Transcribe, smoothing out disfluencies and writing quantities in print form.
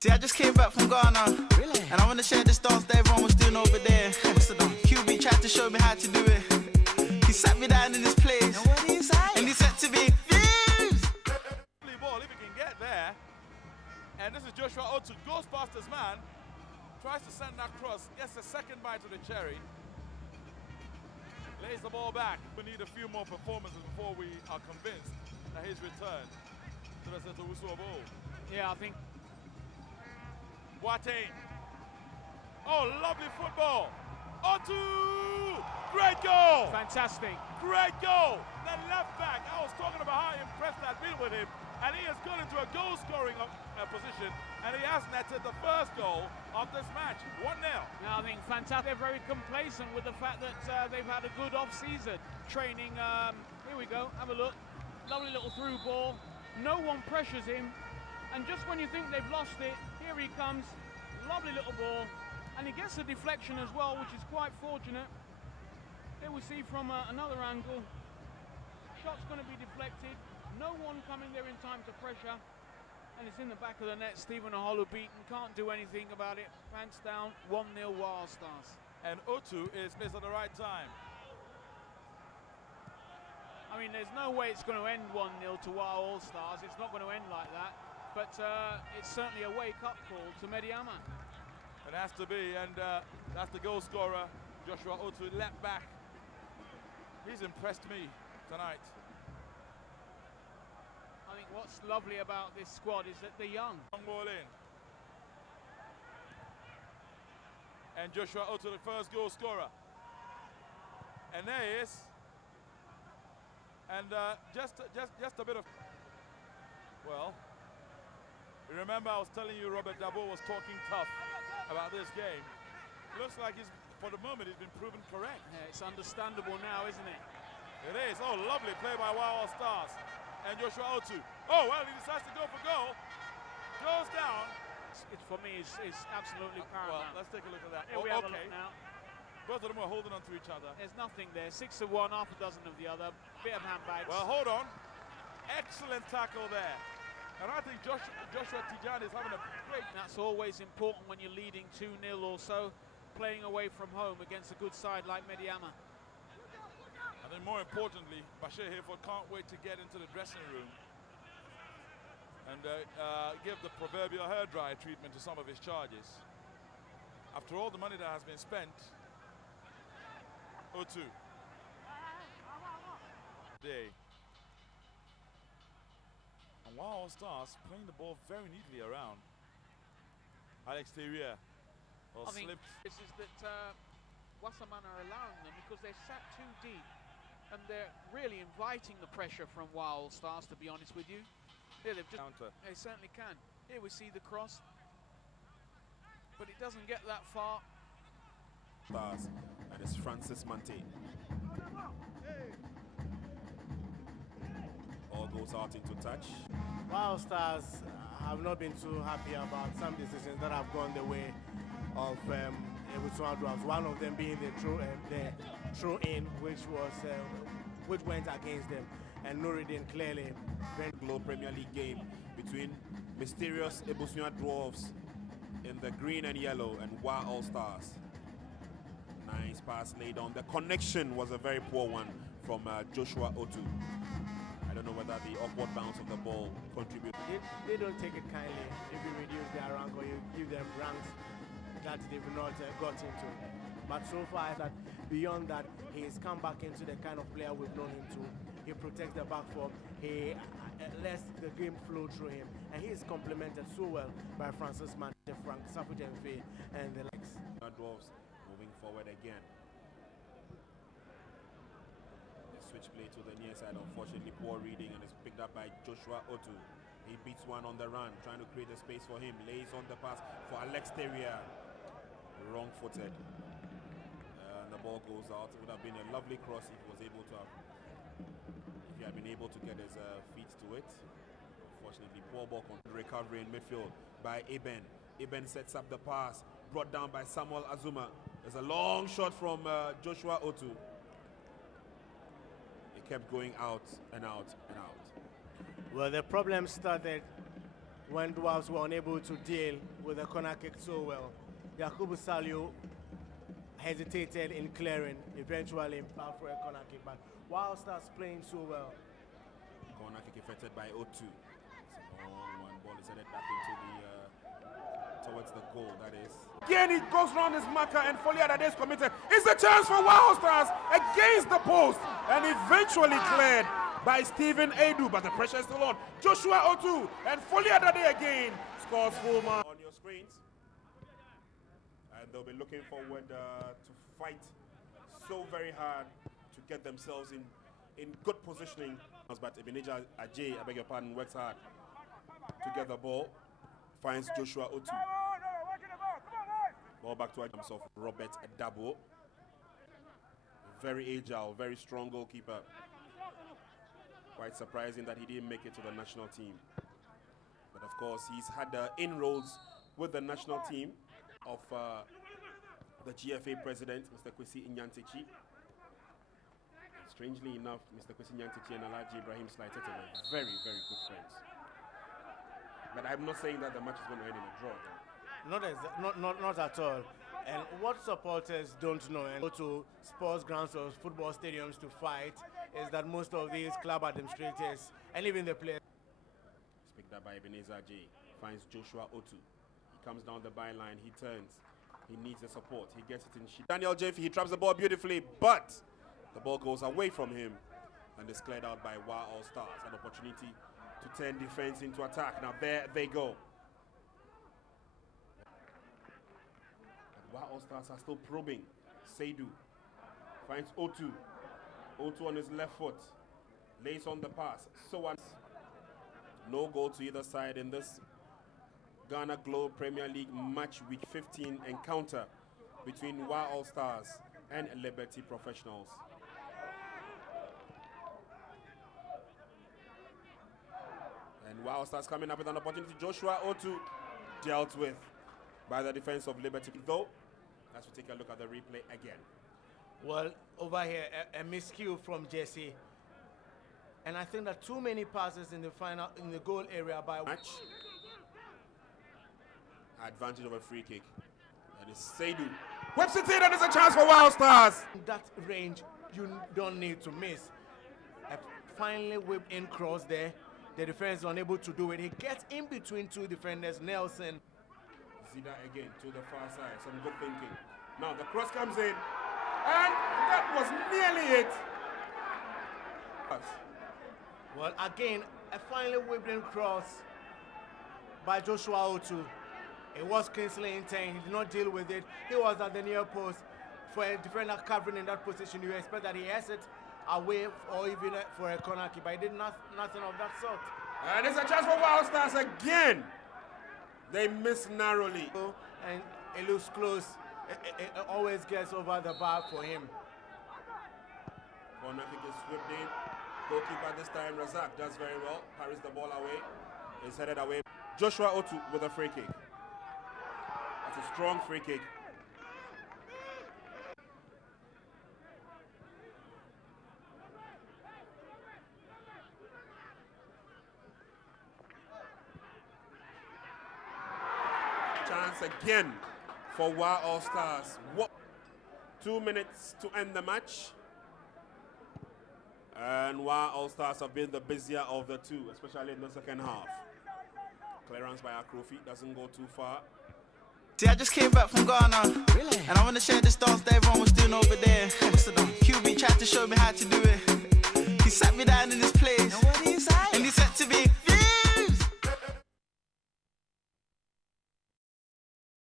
See, I just came back from Ghana. Really? And I want to share this dance that everyone was doing over there. What's the dance? QB tried to show me how to do it. He sat me down in this place. And he said to me, Views! Ball, if he can get there. And this is Joshua Otoo, goes past his man, tries to send that cross, gets a second bite of the cherry. Lays the ball back. We need a few more performances before we are convinced that he's returned to the Otoo ball. Yeah, I think. Boateng. Oh, lovely football. Otoo! Great goal! Fantastic. Great goal! The left back, I was talking about how impressed I've been with him, and he has gone into a goal-scoring position, and he has netted the first goal of this match, 1-0. Now, I think fantastic. They're very complacent with the fact that they've had a good off-season training. Here we go, have a look. Lovely little through ball. No one pressures him, and just when you think they've lost it, here he comes. Lovely little ball. And he gets a deflection as well, which is quite fortunate. Here we see from another angle. Shot's going to be deflected. No one coming there in time to pressure. And it's in the back of the net. Stephen Aholu beaten. Can't do anything about it. Pants down. 1-0 Wild Stars. And Otoo is missed at the right time. I mean, there's no way it's going to end 1-0 to Wild Stars. It's not going to end like that. But it's certainly a wake-up call to Mediama. It has to be, and that's the goal scorer, Joshua Otoo, left back. He's impressed me tonight. I think what's lovely about this squad is that they're young. Long ball in. And Joshua Otoo, the first goal scorer. And there he is. And just a bit of, well, remember I was telling you Robert Dabo was talking tough about this game. Looks like he's, for the moment, he's been proven correct. Yeah, it's understandable now, isn't it? It is. Oh, lovely play by Wild Stars. And Joshua Otoo. Oh, well, he decides to go for goal. Goes down. It for me is absolutely paramount. Well, let's take a look at that. Here we have a look now. Both of them are holding on to each other. There's nothing there. 6 of one, half a dozen of the other. Bit of handbags. Well, hold on. Excellent tackle there. And I think Joshua Tijani is having a great... That's always important when you're leading 2-0 or so, playing away from home against a good side like Mediama. And then more importantly, Bashir Hayford can't wait to get into the dressing room and give the proverbial hairdryer treatment to some of his charges. After all the money that has been spent, Otoo. Day. And Wild Stars playing the ball very neatly around. Alex Terrier. I think this is that Wasserman are allowing them because they're sat too deep and they're really inviting the pressure from Wild Stars, to be honest with you. Here they've just counter. They certainly can. Here we see the cross, but it doesn't get that far. Stars, and it's Francis Mante. All goes out into touch. Wild Stars have not been too happy about some decisions that have gone the way of Otoo. One of them being the throw-in, which went against them, and Nuruddin clearly. Globe Premier League game between Mysterious Ebusua Dwarves in the green and yellow and Wild All Stars. Nice pass laid on. The connection was a very poor one from Joshua Otoo. I don't know whether the upward bounce of the ball contributed. They don't take it kindly if you reduce their rank or you give them ranks that they've not got into. But so far, that beyond that, he's come back into the kind of player we've known him to. He protects the back four. He lets the game flow through him, and he is complemented so well by Francis Mante, Frank Sapujenfe, and the likes. Dwarves moving forward again. The switch play to the near side, unfortunately poor reading, and it's picked up by Joshua Otoo. He beats one on the run, trying to create a space for him. Lays on the pass for Alex Terrier. Wrong-footed. And the ball goes out. It would have been a lovely cross if he was able to have, if he had been able to get his feet to it. Unfortunately, poor ball recovery in midfield by Eben. Eben sets up the pass, brought down by Samuel Azuma. There's a long shot from Joshua Otoo. It kept going out and out and out. Well, the problem started when Dwarfs were unable to deal with the corner kick so well. Yakubu Salio hesitated in clearing, eventually out for a corner kick, but Wild Stars playing so well. Corner kick effected by Otoo. It's a long one. Ball is headed back into the towards the goal, that is. Again, he goes round his marker and Foliada is committed. It's a chance for Wild Stars against the post and eventually cleared by Stephen Adu, but the pressure is still on. Joshua Otoo and Foliada again scores full mark on your screens. And they'll be looking forward to fight so very hard to get themselves in good positioning. But Ebenezer Ajay, I beg your pardon, works hard to get the ball. Finds Joshua Otoo. Ball back to of Robert Dabo. Very agile, very strong goalkeeper. Quite surprising that he didn't make it to the national team. But of course, he's had inroads with the national team of the GFA president, Mr. Kwesi Nyantechi. Strangely enough, Mr. Kwesi Nyantechi and Alhaji Ibrahim Slaitete were very, very good friends. But I'm not saying that the match is going to end in a draw. Not at all. And what supporters don't know and go to sports grounds or football stadiums to fight is that most of these club administrators and even the players. It's picked up by Ebenezer J. Finds Joshua Otoo. He comes down the byline. He turns. He needs the support. He gets it in. Daniel Jeffy, he traps the ball beautifully, but the ball goes away from him and is cleared out by Wa All Stars. An opportunity to turn defense into attack. Now there they go. But Wa All Stars are still probing. Seidu finds Otoo. Otoo on his left foot. Lays on the pass. So on. No goal to either side in this Ghana Globe Premier League match week 15 encounter between Wa All Stars and Liberty Professionals. And Wa All Stars coming up with an opportunity. Joshua Otoo dealt with by the defense of Liberty. Though, let's take a look at the replay again. Well, over here, a miscue from Jesse. And I think that too many passes in the goal area by match. Advantage of a free kick. That is Seidu. Whips it in and it's a chance for Wild Stars. That range, you don't need to miss. Finally whipped in cross there. The defense is unable to do it. He gets in between two defenders, Nelson. Zida again to the far side. Some good thinking. Now the cross comes in. And that was nearly it. Well, again, a finally whipped in cross by Joshua Otoo. It was Kingsley intent. He did not deal with it. He was at the near post. For a defender covering in that position, you expect that he has it away or even for a corner kick, but he did nothing of that sort. And it's a chance for Wild Stars again. They miss narrowly. And it looks close. It always gets over the bar for him. Corner kick is swept in. Goalkeeper this time, Razak does very well. Parries the ball away. It's headed away. Joshua Otoo with a free kick. That's a strong free kick. Chance again for Wa All Stars. 2 minutes to end the match. And Wa All Stars have been the busier of the two, especially in the second half. Clearance by Akrofi doesn't go too far. See, I just came back from Ghana. Really? And I want to share this dance that everyone was doing over there. QB tried to show me how to do it. He sat me down in this